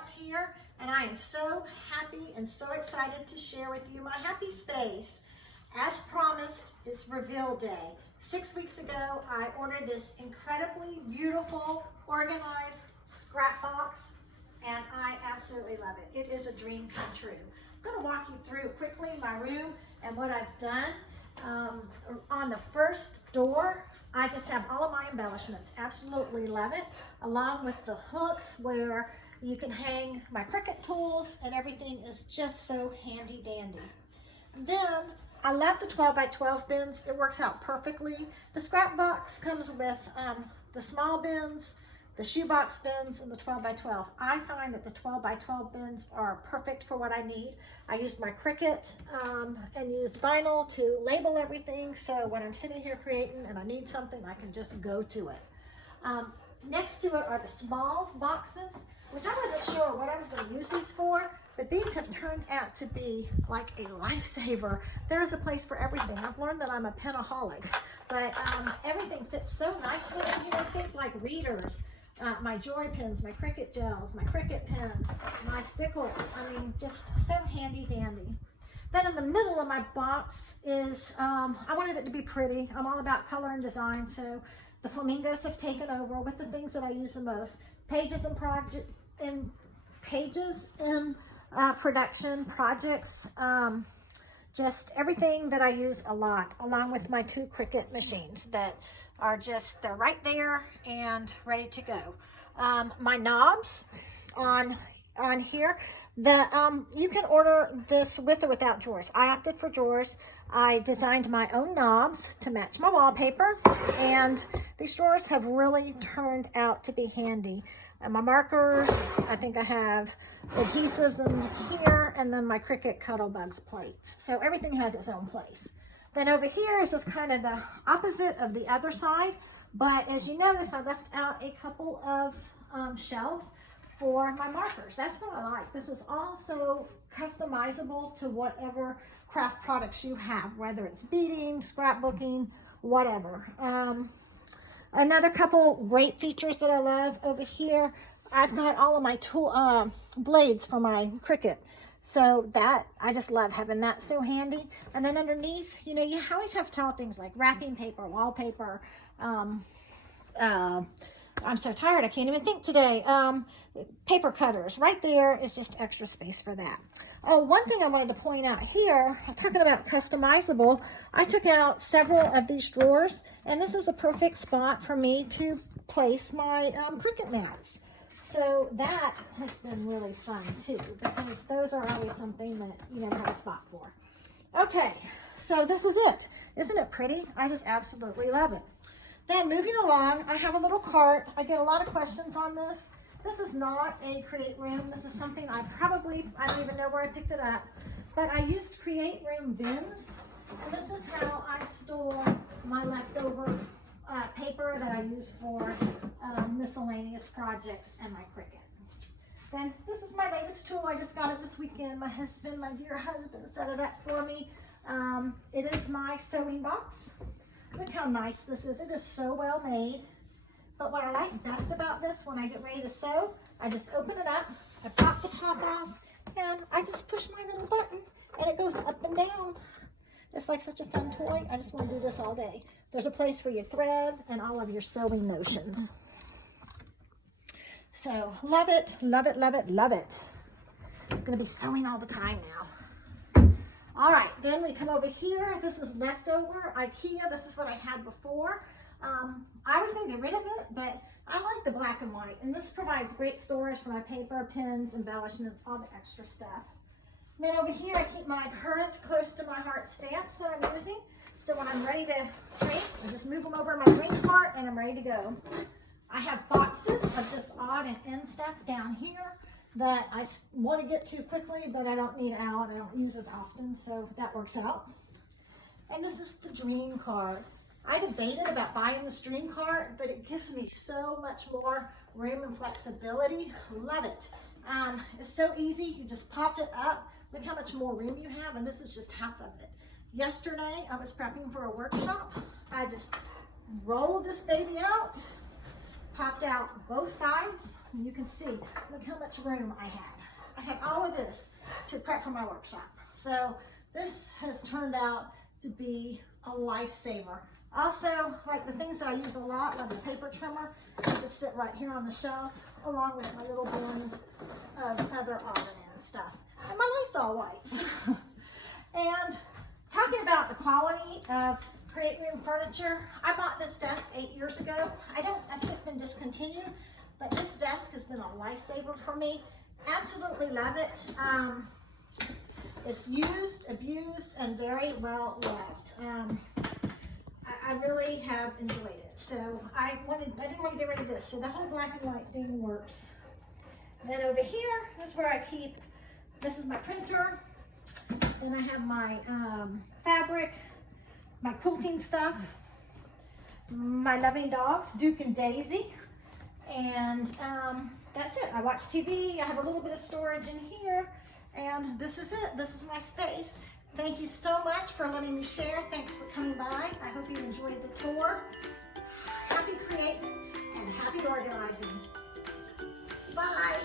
Missgingerdots here, and I am so happy and so excited to share with you my happy space. As promised, it's reveal day. 6 weeks ago, I ordered this incredibly beautiful, organized scrap box, and I absolutely love it. It is a dream come true. I'm going to walk you through quickly my room and what I've done. On the first door, I just have all of my embellishments. Absolutely love it, along with the hooks where you can hang my Cricut tools, and everything is just so handy dandy. Then I love the 12 by 12 bins. It works out perfectly. The scrap box comes with the small bins, the shoebox bins, and the 12 by 12. I find that the 12 by 12 bins are perfect for what I need. I used my Cricut and used vinyl to label everything, so when I'm sitting here creating and I need something, I can just go to it. Next to it are the small boxes, which I wasn't sure what I was going to use these for, but these have turned out to be like a lifesaver. There's a place for everything. I've learned that I'm a penaholic, but everything fits so nicely. You know, things like readers, my joy pins, my Cricut gels, my Cricut pens, my stickles. I mean, just so handy dandy. Then in the middle of my box is, I wanted it to be pretty. I'm all about color and design, so the flamingos have taken over with the things that I use the most. Pages in production, projects, just everything that I use a lot, along with my 2 Cricut machines that are just, they're right there and ready to go. My knobs on here, you can order this with or without drawers. I opted for drawers. I designed my own knobs to match my wallpaper, and these drawers have really turned out to be handy. And my markers, I think I have adhesives in here, and then my Cricut Cuddlebugs plates. So everything has its own place. Then over here is just kind of the opposite of the other side, but as you notice, I left out a couple of shelves for my markers. That's what I like. This is also customizable to whatever craft products you have, whether it's beading, scrapbooking, whatever. Another couple great features that I love over here, I've got all of my tool blades for my Cricut. So that, I just love having that so handy. And then underneath, you know, you always have to tell things like wrapping paper, wallpaper. I'm so tired, I can't even think today. Paper cutters, right there is just extra space for that. Oh, one thing I wanted to point out here, talking about customizable, I took out several of these drawers, and this is a perfect spot for me to place my Cricut mats. So that has been really fun too, because those are always something that you never have a spot for. Okay, so this is it. Isn't it pretty? I just absolutely love it. Then moving along, I have a little cart. I get a lot of questions on this. This is not a Create Room. This is something I don't even know where I picked it up, but I used Create Room bins, and this is how I store my leftover paper that I use for miscellaneous projects and my Cricut. Then this is my latest tool. I just got it this weekend. My husband, my dear husband, set it up for me. It is my sewing box. Look how nice this is. It is so well made. But what I like best about this, when I get ready to sew, I just open it up, I pop the top off, and I just push my little button, and it goes up and down. It's like such a fun toy. I just want to do this all day. There's a place for your thread and all of your sewing motions. So love it, love it, love it, love it. I'm going to be sewing all the time now. All right, then we come over here. This is leftover IKEA. This is what I had before. I was going to get rid of it, but I like the black and white, and this provides great storage for my paper, pens, embellishments, all the extra stuff. And then over here, I keep my current close to my heart stamps that I'm using. So when I'm ready to print, I just move them over in my drink cart, and I'm ready to go. I have boxes of just odd and end stuff down here that I want to get to quickly, but I don't need out. I don't use as often, so that works out. And this is the dream card. I debated about buying this dream cart, but it gives me so much more room and flexibility. Love it. It's so easy. You just pop it up. Look how much more room you have, and this is just half of it. Yesterday, I was prepping for a workshop. I just rolled this baby out, popped out both sides, and you can see, look how much room I had. I had all of this to prep for my workshop. So this has turned out to be a lifesaver. Also, like the things that I use a lot, like the paper trimmer, they just sit right here on the shelf, along with my little bins of other ordnance stuff. And my Lysol wipes. And talking about the quality of Create Room furniture, I bought this desk 8 years ago. I think it's been discontinued, but this desk has been a lifesaver for me. Absolutely love it. It's used, abused, and very well loved. I really have enjoyed it. So I didn't want to get rid of this. So the whole black and white thing works. And then over here is where I keep, this is my printer. Then I have my fabric, my quilting stuff, my loving dogs, Duke and Daisy. And that's it. I watch TV. I have a little bit of storage in here. And this is it. This is my space. Thank you so much for letting me share. Thanks for coming by. I hope you enjoyed the tour. Happy creating and happy organizing. Bye.